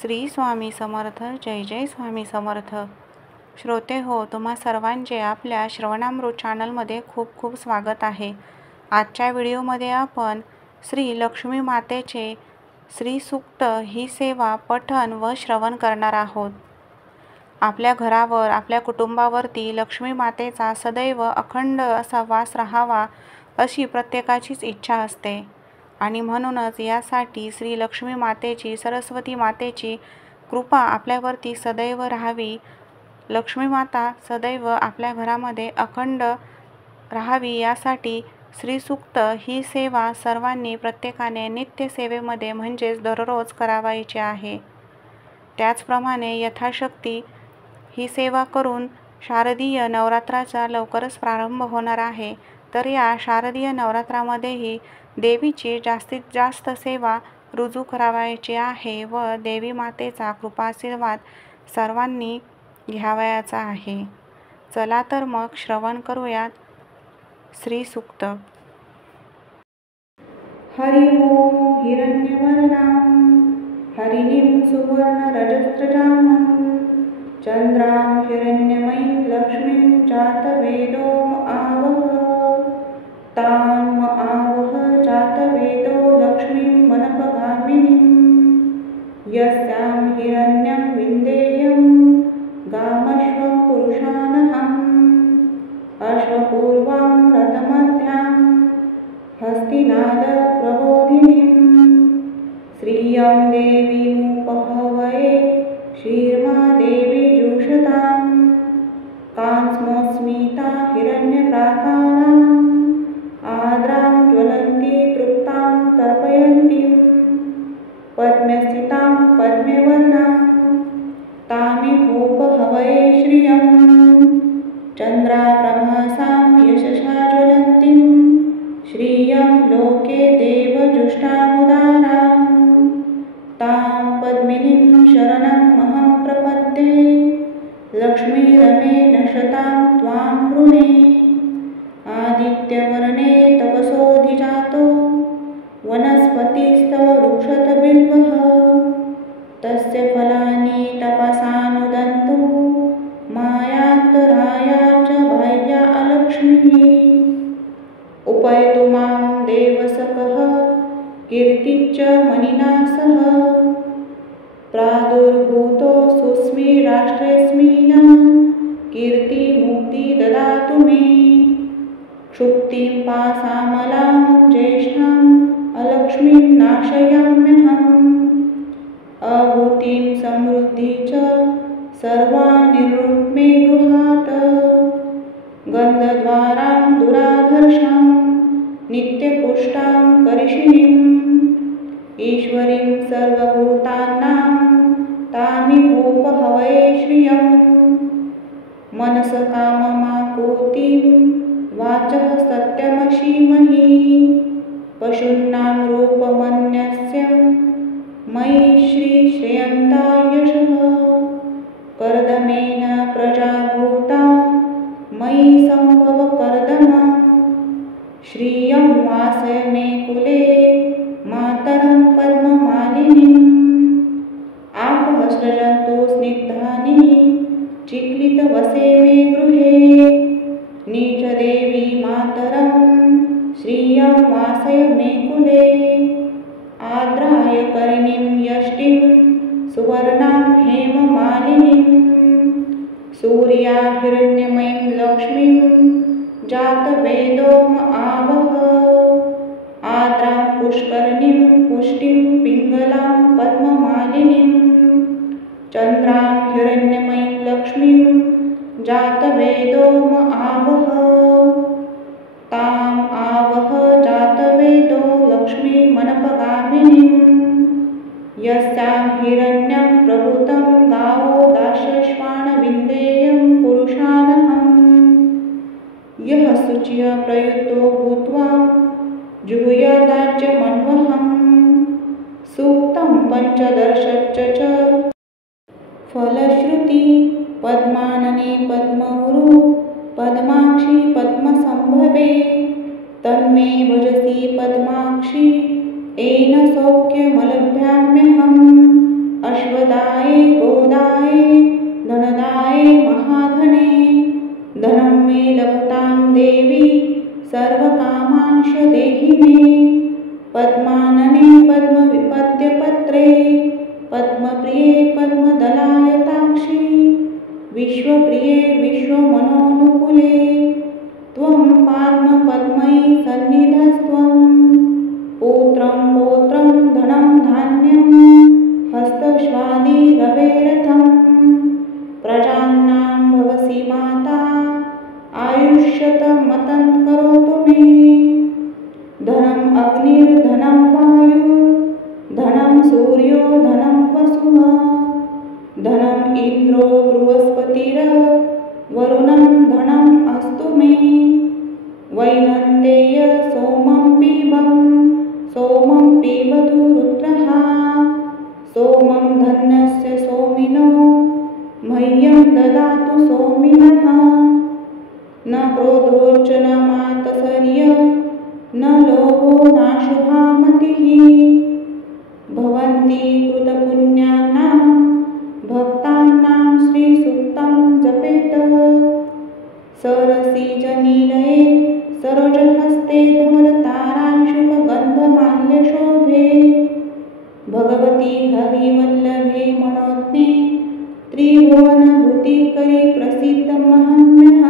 श्री स्वामी समर्थ. जय जय स्वामी समर्थ. श्रोते हो, तुम्हा सर्वांचे आपल्या श्रवणामृत चॅनलमध्ये खूप खूप स्वागत आहे. आजच्या व्हिडिओमध्ये आपण श्री लक्ष्मी मातेचे श्री सूक्त ही सेवा पठण व श्रवण करणार आहोत. आपल्या घरावर, आपल्या कुटुंबावरती लक्ष्मी मातेचा सदैव अखंड असा वास राहावा अशी प्रत्येकाचीच इच्छा असते आणि म्हणूनच यासाठी श्री लक्ष्मी मातेची, सरस्वती मातेची कृपा आपल्यावरती सदैव राहावी, लक्ष्मी माता सदैव आपल्या घरामध्ये अखंड राहावी यासाठी श्री सूक्त ही सेवा सर्वांनी प्रत्येकाने नित्य सेवेमध्ये म्हणजेच दररोज करावायची आहे. त्याचप्रमाणे यथाशक्ती ही सेवा करून शारदीय नवरात्राचा लवकरच प्रारंभ होणार आहे. तर या शारदीय नवरात्रामध्येही देवीची जास्तीत जास्त सेवा रुजू करावायची आहे व देवी मातेचा कृपाशीर्वाद सर्वांनी घ्यावयाचा आहे. चला तर मग श्रवण करूयात श्री सूक्त. हरि ओम हिरण्यवर्णां हरिणीं सुवर्णरजस्रजां चंद्रां हिरण्यमयीं लक्ष्मीं जातवेदोम आवह ताम आवह जातवेदो लक्ष्मीं मनपगामिनीं यस्यां हिरण्यं विन्देयं गामश्वं पुरुषानहम् अश्वपूर्वां रथमध्यां हस्तिनाद प्रबोधिनीं श्रियं देवीमुपहवये क्षीर्मा देवी जुषतां कांस्मोस्मिता हिरण्यप्राकारां आद्रां ज्वलन्ती तृप्तां तर्पयन्तीं पद्मस्थितां पद्मवर्णां तामिहोपहवये श्रियं चन्द्राप्रभासां यशसा ज्वलन्तीं श्रियं लोके देवजुष्टामुदारां तां पद्मिनीं शरणमहं प्रपद्ये लक्ष्मीरमे नशतां त्वां वृणे आदित्यवर्णे तपसोऽधिजातो वनस्पतिस्तव वृक्षतबिल्वः तस्य फलानि तपसानुदन्तु मायान्तराया च बाह्या अलक्ष्मीः उपैतु मां देवसखः कीर्तिश्च मणिना सह प्रादुर्भूतो सुस्मि राष्ट्रेऽस्मिन् कीर्तिमुक्ति ददातु मे क्षुप्तिं पासामलां ज्येष्ठाम् अलक्ष्मीं नाशयाम्यहम् अभूतिं समृद्धि च सर्वानिर्मे गृहात् गन्धद्वारां दुराधर्षां नित्यपुष्टां करिषिणीम् ईश्वरीं सर्वभूतानां तामिहोपहवये श्रियं मनसकाममाकुतिं वाचः सत्यमशीमहि पशूनां रूपमन्यस्यं मयि श्रेयन्ता यशः कर्दमेन प्रजाभूता मयि सम्भव कर्दमा श्रियं वासय मे कुले मातरं पद्ममालिनीम् आपः सृजन्तु स्निग्धानि चिक्लितवसे मे गृहे नीचदेवी मातरं श्रियं वासय मे कुले आद्राय करिणीं यष्टिं सुवर्णां हेममालिनीं सूर्या हिरण्यमयीं लक्ष्मीं जातवेदोम आवह आद्रां पुष्करणीं पुष्टिं पिङ्गलां पद्ममालिनीं चन्द्रां हिरण्यमयीं लक्ष्मीं जातवेदोम आवह ताम आवह जातवेदो लक्ष्मी मनपगामिनीं यस्यां हिरण्यं प्रभूतं गावो दास्यश्वान विन्देयं पुरुषानहम् यः शुचिः प्रयुक्तो भूत्वा जुहुयादाज्यमन्वहम् सूक्तं पञ्चदशश्च फलश्रुति पद्मानने पद्मगुरु पद्माक्षी पद्मसंभवे तन्मे भजसि पद्माक्षी येन सौख्यमलभ्याम्यहम् अश्वत्थ पद्मप्रिये पद्मदलायताक्षी विश्वप्रिये विश्वमनोनुकूले त्वं पाद्मपद्मैः सन्निधस्त्वं पुत्रं पौत्रं धनं धान्यं हस्तश्वादिगवेरथं प्रजानां भवसि माता आयुष्यतमतं करोतु मे धनम् अग्निर्धनं वायुर्धनं सूर्यो धनं वसुः धनम् इन्द्रो बृहस्पतिर्वरुणं धनम् अस्तु मे वैनन्तेय सोमं पिबतु रुद्रः सोमं धन्यस्य सोमिनो मह्यं ददातु सोमिनः न क्रोधोच्च न मात्सर्य न लोभो नाशुभा मतिः भवन्ति कृतपुण्यानां भक्तानां श्रीसूक्तं जपेत सरसिजनिलये सरोजहस्ते धवलतारांशुभगन्धमाल्यशोभे भगवती हरिवल्लभे मनोज्ञे त्रिभुवनभूतिकरी प्रसिद्धमहम्यः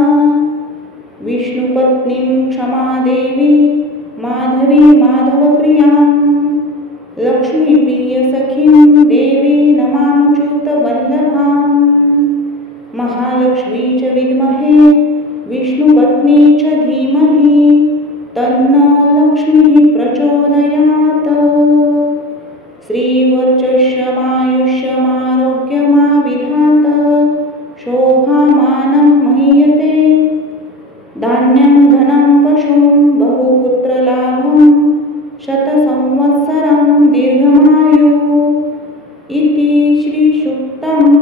विष्णुपत्नीं क्षमादेवी माधवी माधवप्रियां लक्ष्मीप्रियसखीं देवी नमामच्युतवल्लभां महालक्ष्मी च विद्महे विष्णुपत्नी च धीमहि तन्नो लक्ष्मीः प्रचोदयात् श्रीवर्चस्वमायुष्यमारोग्यमाविधात शोभामानं महीयते धान्यं धनं पशुं बहुपुत्रलाभं शतसंवत्सरं दीर्घमायुः इति श्रीसूक्तम्।